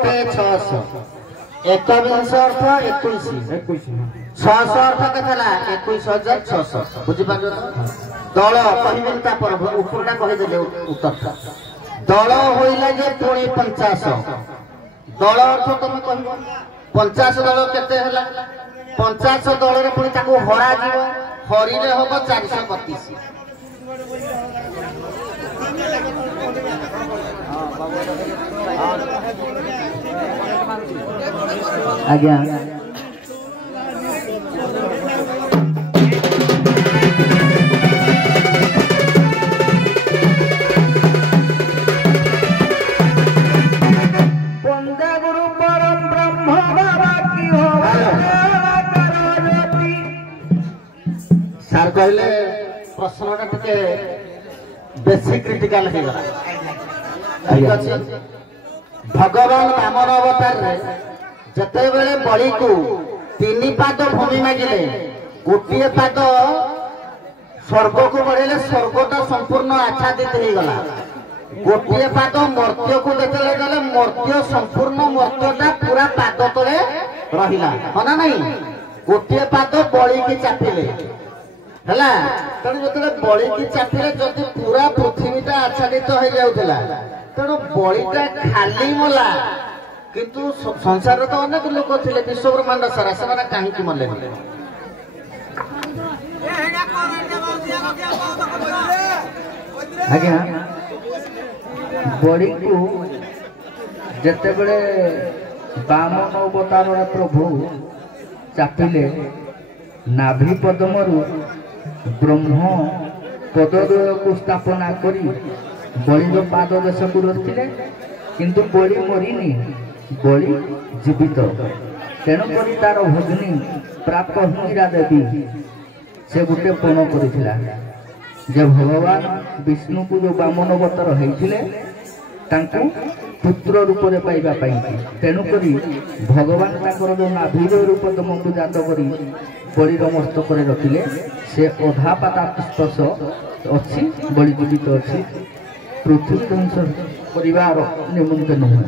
बटे 600 एकविंश अर्थ 21 600 अर्थ केतला 21600 बुझी पार दल कहबेन उपरटा कहीदे उत्तर दल होइला जे पुणी 50 दल अर्थ तुम कह 50 दल केते हला 50 दल रे पुणी ताको हरा जीव हरिले होबो 425 आज्ञा सार कहले प्रश्नटा टिके बेसी क्रिटिकल हो गला ठीक अछि भगवान वामन अवतार रे जते बेले बळी को 3 पाद भूमि मागिले गोटिए पाद स्वर्ग को बढ़ेले स्वर्गटा संपूर्ण आच्छादित हो गला गोटिए पाद मर्त्य को देतले गले मर्त्य संपूर्ण मर्त्यटा पूरा पाद तले रहिला हना नहीं गोटिए पाद बळी की चापिले हला तेणु जो बड़ी की चापिले जदि पूरा पृथ्वीटा आच्छादित हो जाउथला तेणु बड़ीटा खाली मला किंतु संसार तो अनेक लोक थिले विश्व ब्रह्मांड सारा से कहीं मले आज्ञा बड़ी को जते बड़े वामन अवतार प्रभु चापिले नाभि पद्मरु ब्रह्म पदोदय को स्थापना करी बड़ी पाद देश को रखिले किंतु बड़ी मरीनी बड़ी जीवित तेणुक तार भगिनी प्राप्त मीरा देवी से गोटे पण करिथिला जे भगवान विष्णु को जो वामन अवतार होइथिले तांको पुत्र रूप रे पाइबा पाई तेणुक भगवान ताकर जो नाभि रूप तुमको जात करी बड़ीर मस्तक रखिले से अधा पाता स्पर्श अच्छी बड़ी जीवित अच्छी पृथ्वी ध्वंस परिवार निमंत्रण नुहे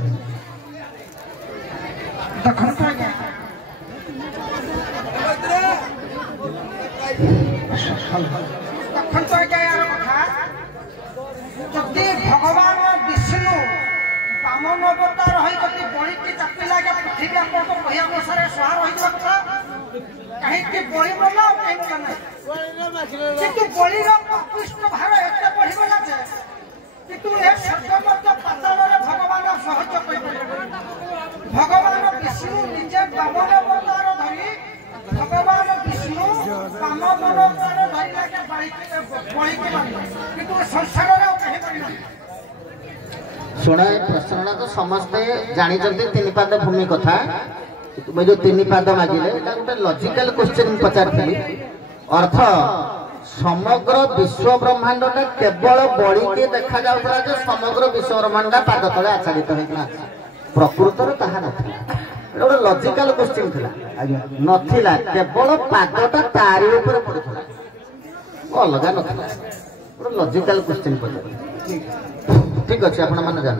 भगवान विष्णु वामन अवतार होई बड़ी की चापिला पृथ्वी आपको कही अनुसार स्वार होइतबा कथा कहीं बड़ी बोला कहीं किंतु बड़ी उत्कृष्ट भार एत बढ़ी गला किंतु पाताल भगवान सहज भगवान विष्णु निजे वामन अवतार धरी भगवान विष्णु वामन अवतार धरी बड़ी किंतु संसार शुण प्रश्न तो समस्ते जानी 3 पाद भूमि कथा मैं जो 3 पाद मागिले गोटे लॉजिकल क्वेश्चन पचारि अर्थ समग्र विश्व ब्रह्मांडटा केवल बड़ी के देखा जाउथला जे समग्र विश्व ब्रह्मांड पाद तले आच्छादित होइतला प्रकृतर ताहा नथिला गोटे लॉजिकल क्वेश्चन थिला नथिला केवल पादटा तारी ऊपर पड़ुथला अलगा नथिला गोटे लॉजिकल क्वेश्चन पचारि ठीक अच्छे आपण माने जान